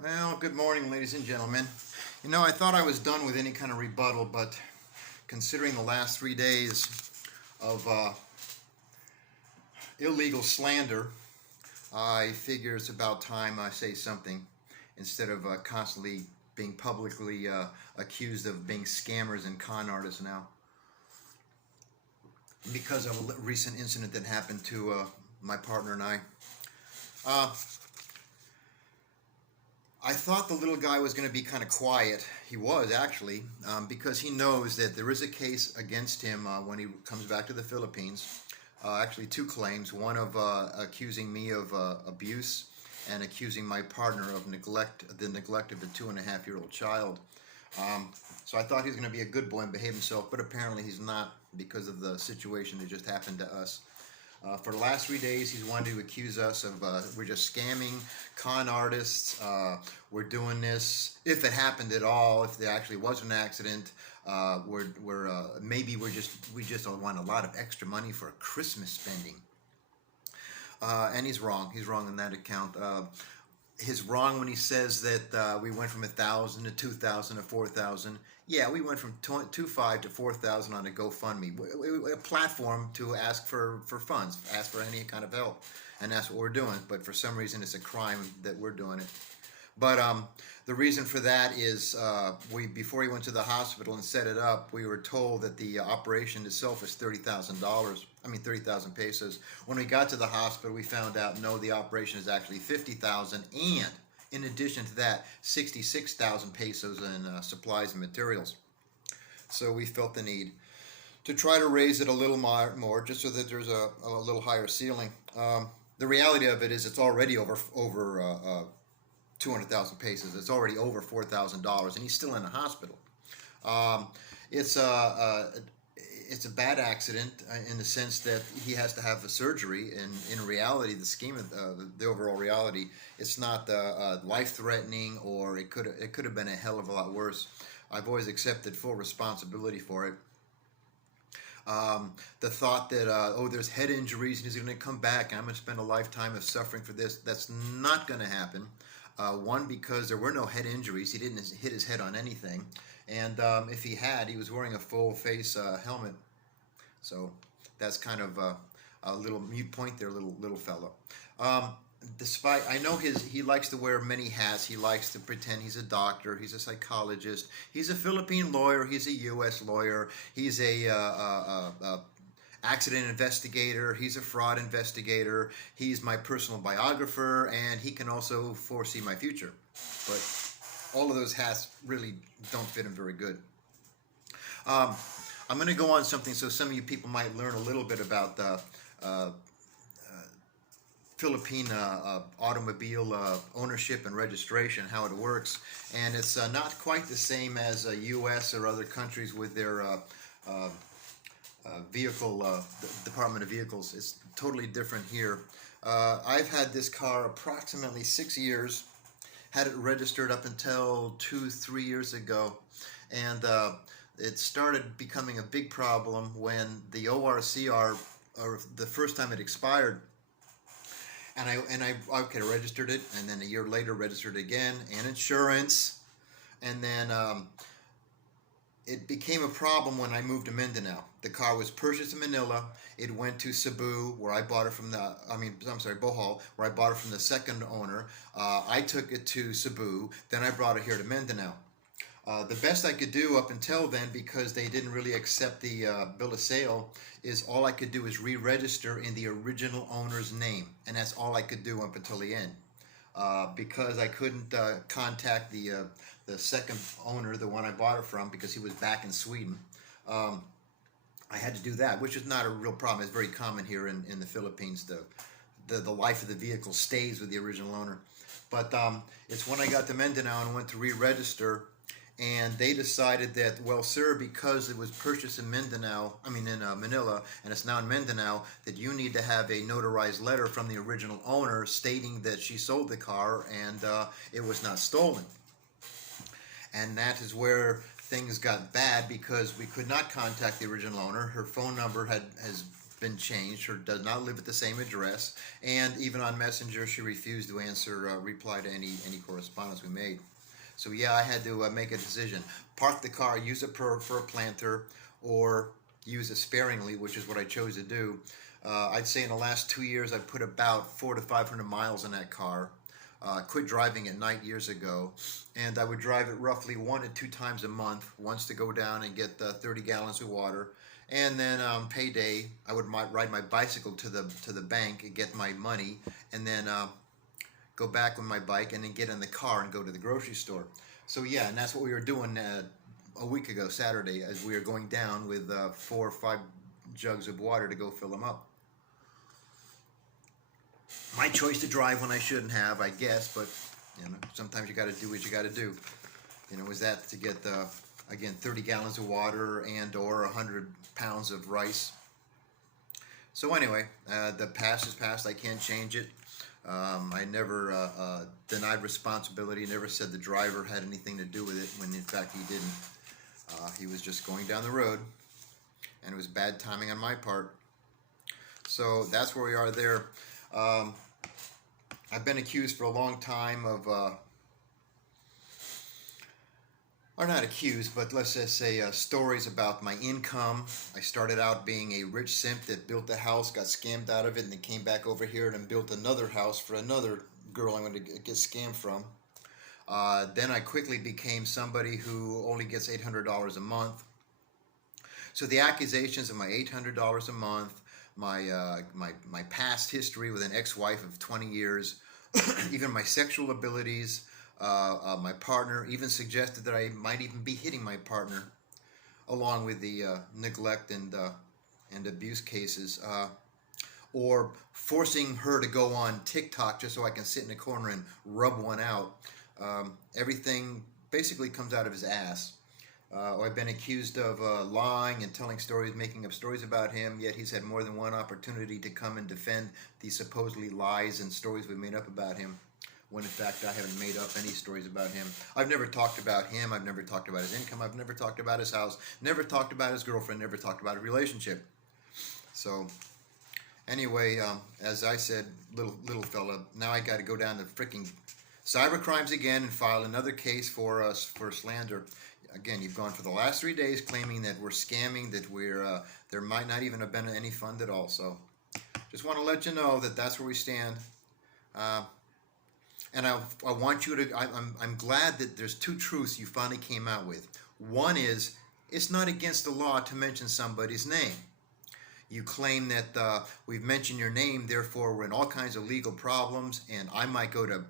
Well, good morning, ladies and gentlemen. I thought I was done with any kind of rebuttal, but considering the last 3 days of illegal slander, I figure it's about time I say something instead of constantly being publicly accused of being scammers and con artists now because of a recent incident that happened to my partner and I. Uh, I thought the little guy was going to be kind of quiet. He was actually, because he knows that there is a case against him when he comes back to the Philippines. Actually, two claims: one of accusing me of abuse, and accusing my partner of the neglect of a 2.5-year-old child. So I thought he was going to be a good boy and behave himself, but apparently he's not because of the situation that just happened to us. For the last 3 days, he's wanted to accuse us of we're just scamming, con artists. We're doing this if it happened at all. If there actually was an accident, maybe we just want a lot of extra money for Christmas spending. And he's wrong. He's wrong on that account. He's wrong when he says that we went from 1,000 to 2,000 to 4,000. Yeah, we went from 2.5 to 4,000 on a GoFundMe, a platform to ask for funds, ask for any kind of help, and that's what we're doing. But for some reason, it's a crime that we're doing it. But the reason for that is before he went to the hospital and set it up, we were told that the operation itself is $30,000. I mean, 30,000 pesos. When we got to the hospital, we found out no, the operation is actually 50,000, and in addition to that, 66,000 pesos in supplies and materials. So we felt the need to try to raise it a little more, just so that there's a little higher ceiling. The reality of it is, it's already over 200,000 pesos. It's already over $4,000, and he's still in the hospital. It's a bad accident in the sense that he has to have a surgery, and in reality, the scheme of the overall reality, it's not life-threatening, or it could have been a hell of a lot worse. I've always accepted full responsibility for it. The thought that there's head injuries and he's going to come back and I'm going to spend a lifetime of suffering for this, that's not going to happen. One, because there were no head injuries. He didn't hit his head on anything. And if he had, he was wearing a full face helmet. So that's kind of a little mute point there, little fellow. Despite, I know he likes to wear many hats. He likes to pretend he's a doctor, he's a psychologist, he's a Philippine lawyer, he's a U.S. lawyer, he's a accident investigator, he's a fraud investigator, he's my personal biographer, and he can also foresee my future. But all of those hats really don't fit him very good. I'm going to go on something so some of you people might learn a little bit about the Philippine automobile ownership and registration, how it works. And it's not quite the same as U.S. or other countries with their vehicle, Department of Vehicles. It's totally different here. I've had this car approximately 6 years, had it registered up until 2-3 years ago, and it started becoming a big problem when the ORCR, or the first time it expired, and I registered it, and then a year later registered it again, and insurance, and then it became a problem when I moved to Mindanao. The car was purchased in Manila. It went to Cebu, where I bought it from Bohol, where I bought it from the second owner. I took it to Cebu, then I brought it here to Mindanao. The best I could do up until then, because they didn't really accept the bill of sale, is all I could do is re-register in the original owner's name, and that's all I could do up until the end. Because I couldn't contact the second owner, the one I bought it from, because he was back in Sweden. I had to do that, which is not a real problem. It's very common here in the Philippines. The life of the vehicle stays with the original owner. But it's when I got to Mindanao and went to re-register, and they decided that, well, sir, because it was purchased in Manila, and it's now in Mindanao, that you need to have a notarized letter from the original owner stating that she sold the car and it was not stolen. And that is where things got bad, because we could not contact the original owner. Her phone number has been changed or does not live at the same address. And even on Messenger, she refused to reply to any correspondence we made. So yeah, I had to make a decision: park the car, use it for a planter, or use it sparingly, which is what I chose to do. I'd say in the last 2 years, I've put about 400 to 500 miles in that car. Quit driving at night years ago, and I would drive it roughly 1 to 2 times a month. Once to go down and get 30 gallons of water, and then payday, I would ride my bicycle to the bank and get my money, and then go back with my bike, and then get in the car and go to the grocery store. So yeah, and that's what we were doing a week ago, Saturday, as we were going down with 4 or 5 jugs of water to go fill them up. My choice to drive when I shouldn't have, I guess, but sometimes you got to do what you got to do. Was that to get again 30 gallons of water and or 100 pounds of rice. So anyway, the past is past. I can't change it. I never denied responsibility, never said the driver had anything to do with it, when in fact he didn't. He was just going down the road, and it was bad timing on my part. So that's where we are there. I've been accused for a long time of, or not accused, but let's just say stories about my income. I started out being a rich simp that built a house, got scammed out of it, and then came back over here and built another house for another girl I'm going to get scammed from. Then I quickly became somebody who only gets $800 a month. So the accusations of my $800 a month, my past history with an ex-wife of 20 years, even my sexual abilities, my partner even suggested that I might even be hitting my partner, along with the neglect and abuse cases, or forcing her to go on TikTok just so I can sit in a corner and rub one out. Everything basically comes out of his ass. I've been accused of lying and telling stories, making up stories about him, yet he's had more than one opportunity to come and defend these supposedly lies and stories we made up about him, when in fact I haven't made up any stories about him. I've never talked about him, I've never talked about his income, I've never talked about his house, never talked about his girlfriend, never talked about a relationship. So anyway, as I said, little fella, now I got to go down to freaking cybercrimes again and file another case for slander. Again, you've gone for the last 3 days claiming that we're scamming, that there might not even have been any fund at all. So just want to let you know that that's where we stand. And I want you to, I'm glad that there's 2 truths you finally came out with. One is, it's not against the law to mention somebody's name. You claim that we've mentioned your name, therefore we're in all kinds of legal problems, and I might go to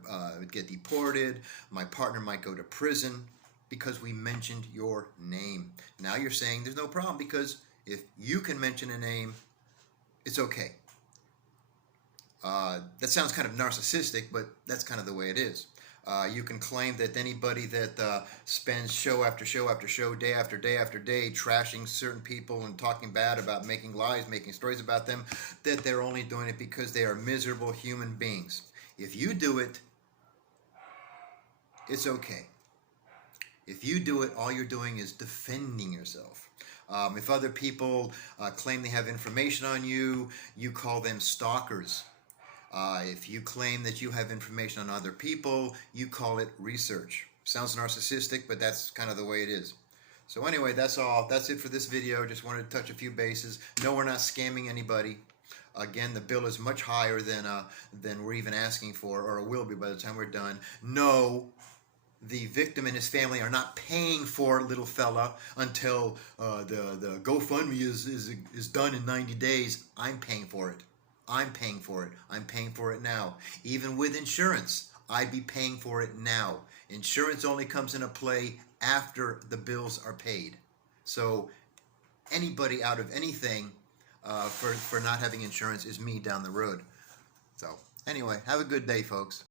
get deported, my partner might go to prison, because we mentioned your name. Now you're saying there's no problem, because if you can mention a name, it's okay. That sounds kind of narcissistic, but that's kind of the way it is. You can claim that anybody that spends show after show after show, day after day after day, trashing certain people and talking bad about, making lies, making stories about them, that they're only doing it because they are miserable human beings. If you do it, it's okay. If you do it, all you're doing is defending yourself. If other people claim they have information on you, you call them stalkers. If you claim that you have information on other people, you call it research. Sounds narcissistic, but that's kind of the way it is. So anyway, that's all. That's it for this video. Just wanted to touch a few bases. No, we're not scamming anybody. Again, the bill is much higher than we're even asking for, or it will be by the time we're done. No, the victim and his family are not paying for little fella until the GoFundMe is done in 90 days. I'm paying for it. I'm paying for it. I'm paying for it now. Even with insurance, I'd be paying for it now. Insurance only comes into play after the bills are paid. So anybody out of anything for not having insurance is me down the road. So anyway, have a good day, folks.